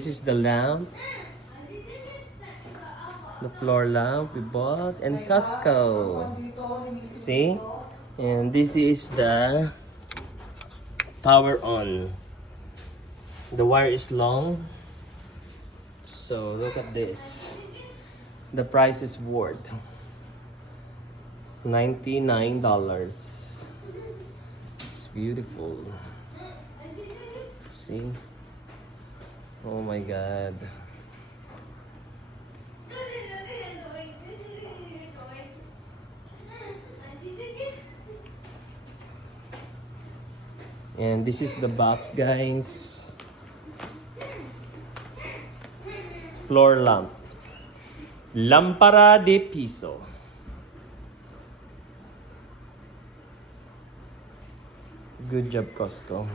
This is the lamp. The floor lamp we bought. And Costco. See? And this is the power on. The wire is long. So look at this. The price is worth $99. It's beautiful. See? Oh my god. And this is the box, guys. Floor lamp. Lampara de piso. Good job, Costco.